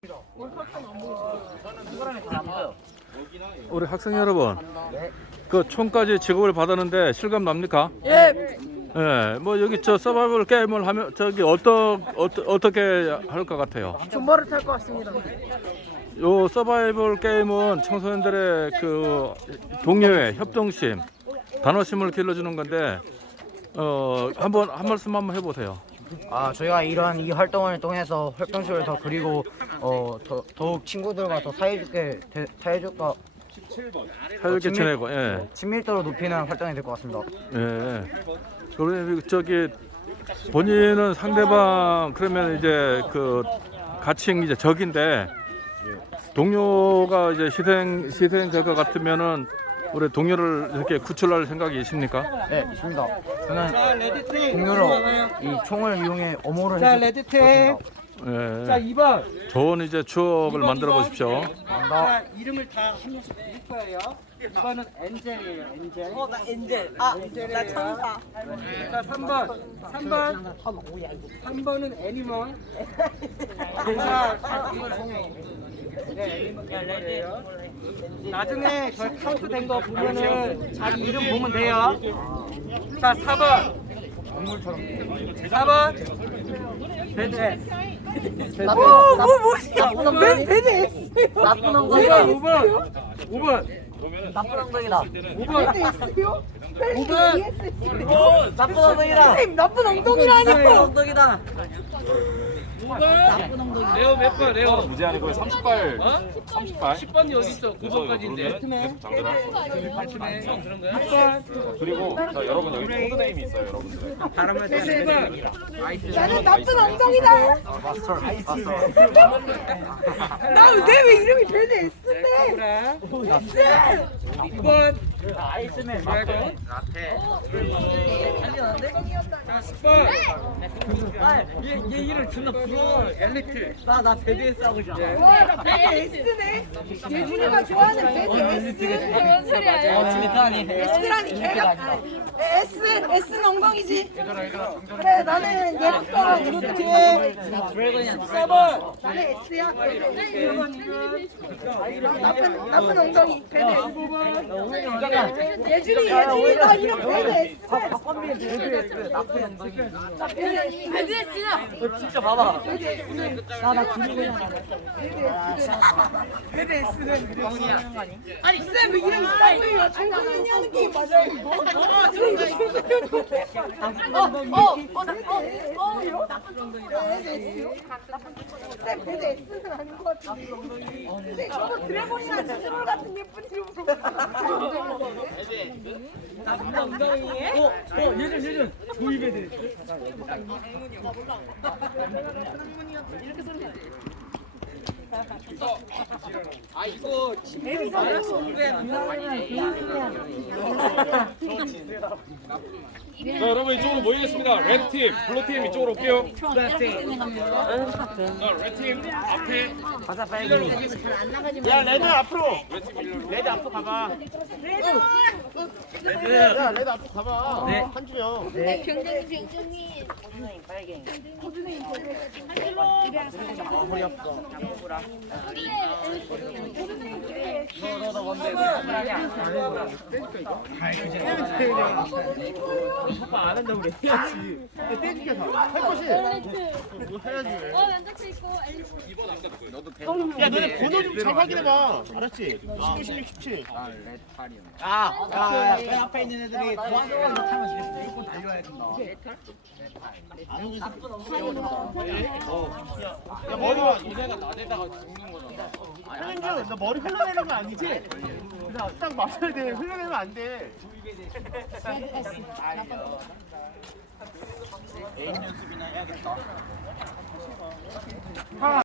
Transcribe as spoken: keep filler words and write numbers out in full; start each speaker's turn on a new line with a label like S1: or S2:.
S1: 우리 학생 여러분, 그 총까지 지급을 받았는데 실감 납니까?
S2: 예.
S1: 예, 뭐 여기 저 서바이벌 게임을 하면 저기 어떠, 어떠 어떻게 할 것 같아요?
S2: 존버를 탈 것 같습니다.
S1: 요 서바이벌 게임은 청소년들의 그 동료애, 협동심, 단호심을 길러주는 건데 어 한번 한 말씀 한번 해보세요.
S3: 아 저희가 이러한 이 활동을 통해서 활동식을 더 그리고 어 더, 더욱 친구들과 더 사이좋게 대- 사이좋게
S1: 사이좋게
S3: 친밀-
S1: 지내고, 예,
S3: 친밀도를 높이는 활동이 될 것 같습니다.
S1: 예. 그러면 저기 본인은 상대방 그러면 이제 그 같이 이제 적인데 동료가 이제 희생 희생될 것 같으면은 우리 동료를 이렇게 구출할 생각이 있습니까?
S3: 네 있습니다. 저는
S2: 자, 레드팀.
S3: 동료로 이 총을 이용해 엄호를
S2: 자,
S3: 해줄
S2: 레드팀.
S3: 것입니다.
S2: 자,
S1: 예.
S2: 이 번.
S1: 좋은 이제 추억을 만들어 보십시오.
S2: 자, 이름을 다 한 명씩 드릴 거예요. 이 번은 엔젤이에요, 엔젤.
S4: 어, 나 엔젤. 아,
S2: 엔젤이에요.
S4: 나 천사.
S2: 자, 삼 번. 삼 번. 삼 번은 애니멀. 자, 이건 성형. 네, 애니멀이에요. 나중에 저 카운트 된 거 보면은 자기 이름 보면 돼요. 자, 사 번. 사 번. 배드.
S4: 어, 뭐, 뭐야?
S2: 오 번.
S4: 배, 배드 S. 나쁜
S2: 오
S4: 엉덩이다.
S2: 번. 오 번. 오 번.
S4: 나쁜 엉덩이다.
S2: 오 번. 오 번.
S4: 나쁜 엉덩이다.
S2: 나쁜
S4: 나쁜
S2: 엉덩이라니까.
S4: 엉덩이다.
S5: 레오 몇 번? 레오
S6: 무제 아니고 삼십 발,
S5: 어?
S6: 삼십 발.
S5: 십 번이 어디 있어? 구 번까지인데.
S6: 계속 장전할.
S5: 형 그런 거야?
S2: 한 번.
S6: 그리고 자, 여러분 여기 코드네임이 있어요, 여러분들.
S2: 세 번.
S7: 나는 나쁜 엉덩이다.
S3: 마스터 마스터
S7: 나 내 왜 이름이 배드 S인데?
S2: 그래. 이 번.
S3: 아이스맨
S2: 드래곤. 자, 십 번. 얘, 얘 이름 존나 부러워. 엘리트.
S4: 나, 나 배드 S 하고 싶어.
S7: 와, 나 배드 S네. 예준이가 좋아하는 배드 S. 뭔 소리야?
S4: 어, 지미타니.
S7: S라니 걔가 S S는 엉덩이지. 그래 나는 예쁘다 그렇지.
S4: 드래곤이야.
S2: 사 번.
S7: 나는 S야.
S2: 사 번 이름.
S7: 나쁜 나쁜 엉덩이 배드 S.
S2: 오 번.
S7: 예준이 예준이 나 이름 배드 S.
S4: 박건빈 배드 S. 나쁜 엉덩이.
S7: 나 배드 S. 배드 S야.
S4: 너 진짜 봐봐.
S7: 나 나 그리고야. 배드 S는 아니 쌤 이름 스타일이야. 정근이 하는 게임 맞아요 이거? 어, 저 이거 어어어어어요? 배드 S요? 쌤 배드 S는 아닌 것 같은데. 근데 저거 드래곤이나 지드롤 같은 예쁜 이름.
S2: 어, 어, 예전 예전 조이 배드. 아 이거
S6: 자, 여러분 이쪽으로 모이겠습니다. 레드팀, 블루팀 이쪽으로 올게요. 자, 레드팀 앞에.
S4: 가자, 빨리.
S3: 야 레드 앞으로
S6: 레드팀 일로.
S3: 레드 앞으로 가봐.
S6: 레드.
S3: 야 레드 앞으로 가봐.
S4: 네.
S3: 한주영.
S7: 병정이 병정이.
S4: 허리 아프다. 너너 뭔데?
S3: 안 한다고 그래. 해야지. 떼줄게 다. 할 것이. 뭐 해야지.
S7: 어 면접도 있고
S3: 야 너네 번호 좀 잘 확인해봐. 알았지? 십오, 십육, 십칠. 아, 야, 맨 앞에 있는 애들이 도와줘서 타면 무조건 달려야 된다. 야 머리가
S5: 얘네가 나대다가 죽는 거잖아.
S3: 흘린줄 너 머리 흘러내는 거 아니지? 그냥 딱 맞아야 돼. 흘러내면 안 돼.
S4: 애인 연습이나 해야겠다.